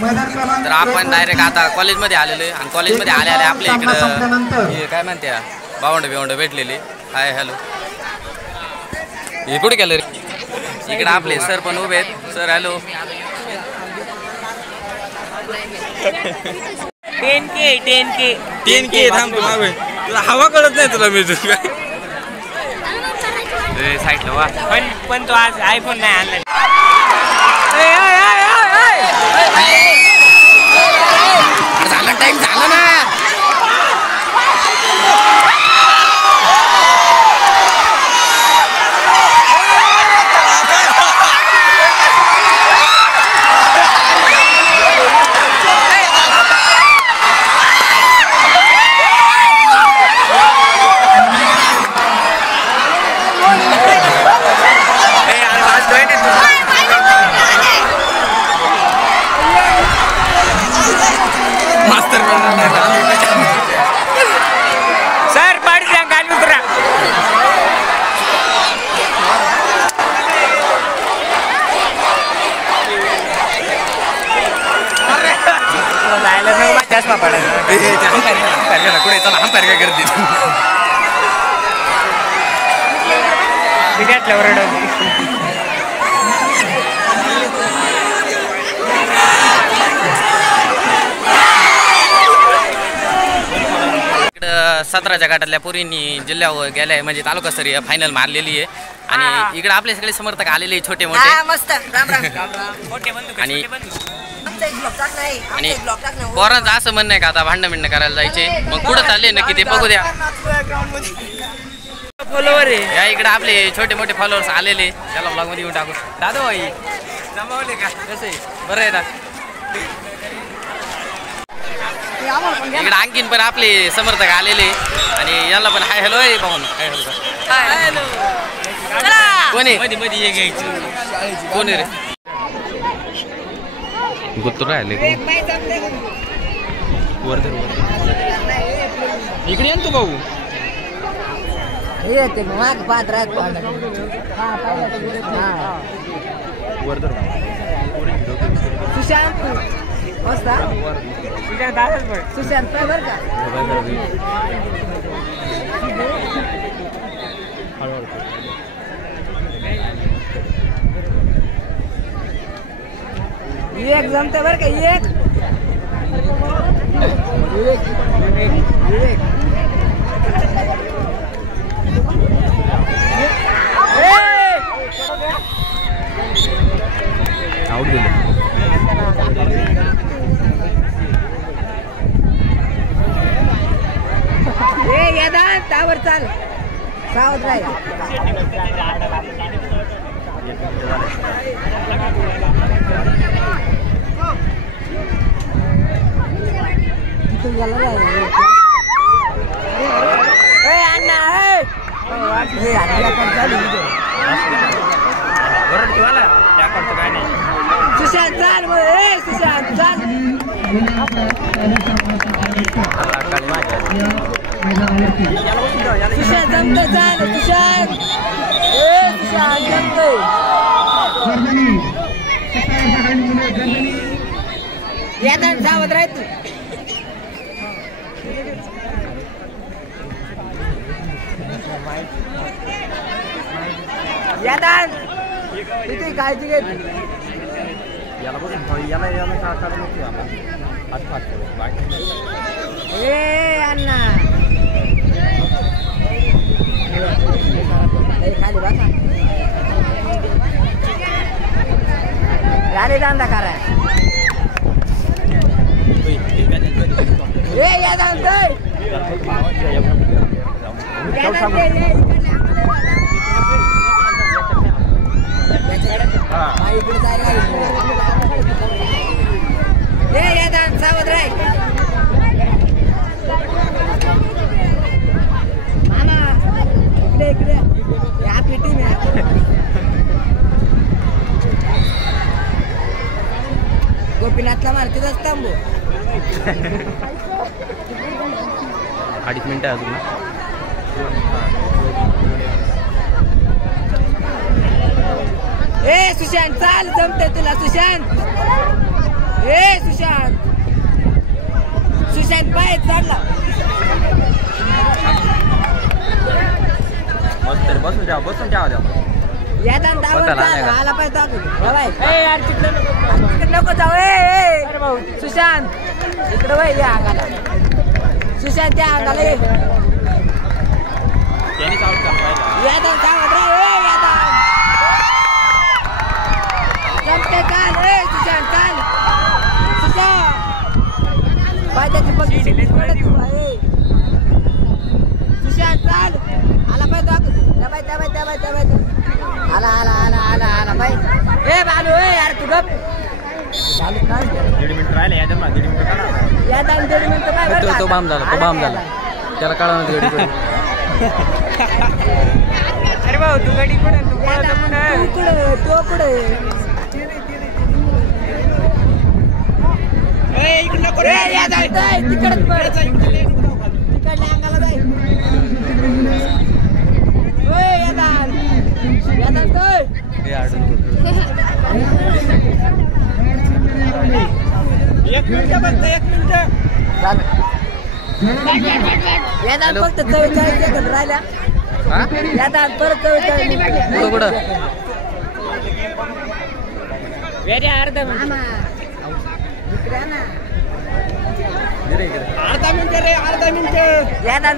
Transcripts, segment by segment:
तर आपण डायरेक्ट आता कॉलेजमध्ये आलेलो आहे आणि कॉलेजमध्ये आले आपल्या इकडं काय म्हणते बावंड भेटलेले. Hi hello. हे कुठे गेलं रे? इकडे आपले सर पण उभे आहेत. Sir hello. 10K थांबतो मागे. तुला हवा कळत नाही तुला मी काय साईडला वा. पण तो आज आयफोन नाही आणला. झालं टाइम झालं ना. सर पाडी द्या गाडी उतरा. जायला नको चष्मा पडायचा. कुठे चला अंपायर काय करते घेतल्यावर इकडं 17च्या गटातल्या पोरींनी जिल्ह्यावर गेल्या म्हणजे तालुकास्तरीय फायनल मारलेली आहे आणि इकडे आपले सगळे समर्थक आलेले छोटे मोठे आणि पोरांचं असं म्हणणं आहे का आता भांडण बिंडण करायला जायचे. मग कुठं चालले नक्की ते बघू द्या. फॉलोवर आहे या इकडे आपले छोटे मोठे फॉलोअर्स आलेले. त्याला ब्लॉग मध्ये येऊन टाकू. दादा भाई जमावले का कसं आहे? बरं आहे ना. इकडे आणखीन पण आपले समर्थक आलेले आणि यांना पण हाय हॅलो आहे पाहून. Hi hello. कोण आहे? मध्ये ये घ्यायची. कोण आहे रे? गुत्तूर राहिले इकडे येतो भाऊ. येते मग पात्र सुशांत मस्त. सुशांत बर का एक जमते बर का. एक आउट गेले. त्यावर चाल सावध राहील. सुशांत चाल. सुशांत चाल. सुशांत जमत चाल. सुशांत सुशांत जमत. यादा सावध राह तू. यादा किती काळजी घेत. ए अण्णा खाली बसा. गाडी धंदा करा. ए यादा इकडे जायला सावध राय. मामा इकडे इकडे आपली टीम आहे. गोपीनाथला मारतीच थांबू. 2.5 मिनिटं अजून. ए सुशांत चाल जमते तुला. सुशांत ए पाय चढला बसून ठेवा यादान आला पाय यार तिकडे नको जाऊ सुशांत इकडे वय या अंगाला सुशांत त्या अंगाला यादान सांगत यादान जमते चाल सुशांत चाल सुशांत पायद्याची पक्षी सुशांत चाल आला पाय दाबाय आला बाई ए बालू यार तू गप चालू काय 1.5 मिनिट राहिले यादम 1.5 मिनिट करा यादम 1.5 मिनिट काय तो बाम झाला त्याला काढा ना गडी अरे भाऊ तू गडी कुठे तू कुठे ए इकडे नको रे यादम तिकडच पड तिकडल्या अंगाला जाय ओय यादम एक मिनिट यादान फक्त 44 सेकंद राहिल्या यादान परत 44 कुठं वेरी अर्धा मिनिट अर्धा मिनिट यादान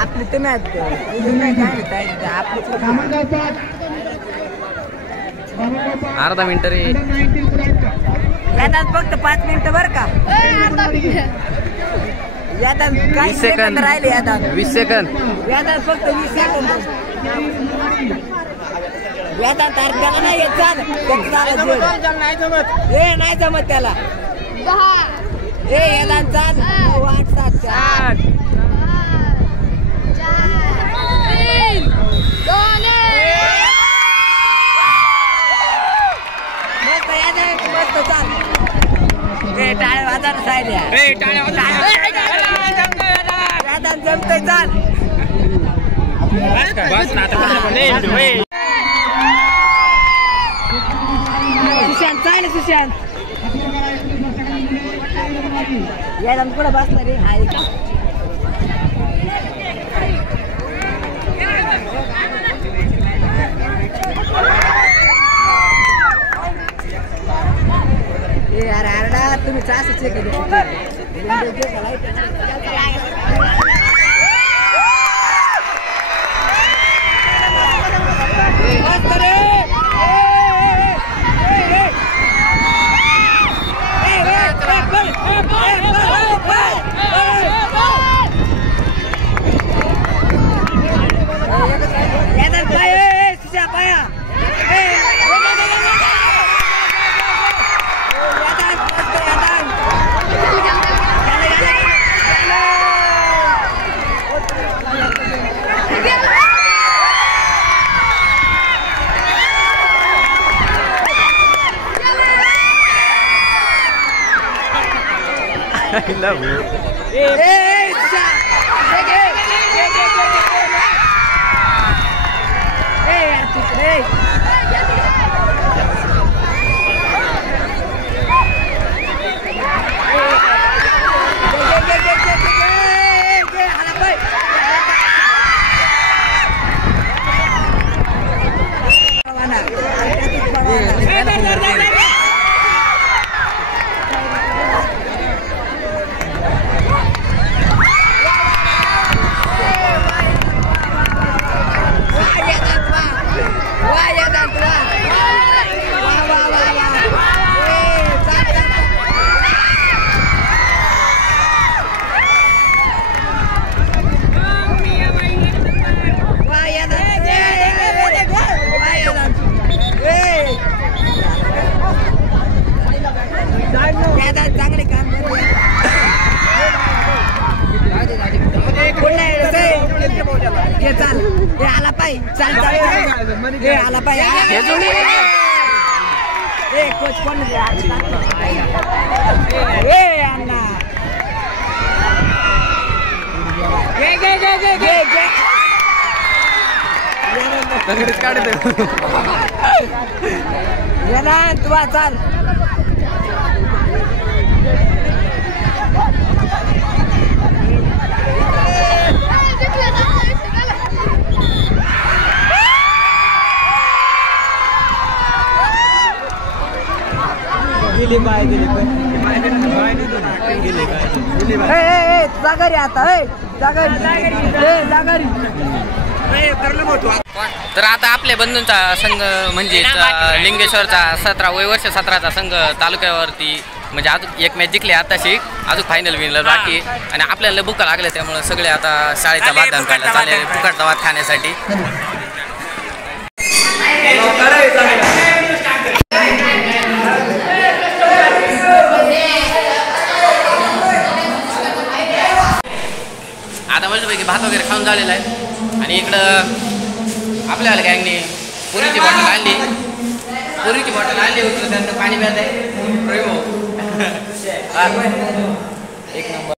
आपली तुम्ही अर्धा मिनिट रे यादान फक्त 5 मिनिटं बर का यादान काही 20 सेकंद राहिले यादान 20 सेकंद यादान फक्त 20 सेकंद यादान तारखेला नाही येत नाही जमत त्याला ए यादान चाल 8 7 8 टाळे वाजार सायल्या जमतय चाल सुशांत चाल सुशांत याला कुठं बसला रे हाय का यार आरडा तुम्ही चासच आहे I love you. आला पाहिजे कोच कोण अण्णा तुला चाल जागारी आता जागारी तर आता आपल्या बंधूंचा संघ म्हणजे लिंगेश्वरचा 17 वय वर्ष 17चा संघ तालुक्यावरती म्हणजे अजून एक मॅच जिंकली आताशी अजून फायनल विनर बाकी आणि आपल्याला भुका लागल्या त्यामुळे सगळे आता शाळेचा भात दाखवायला चालले फुकट भात खाण्यासाठी. आता मस्तपैकी भात वगैरे खाऊन झालेला आहे आणि इकडं आपल्याला गँगने पुरीची बॉटल आणली होती त्यांना पाणी प्यायचं आहे एक नंबर.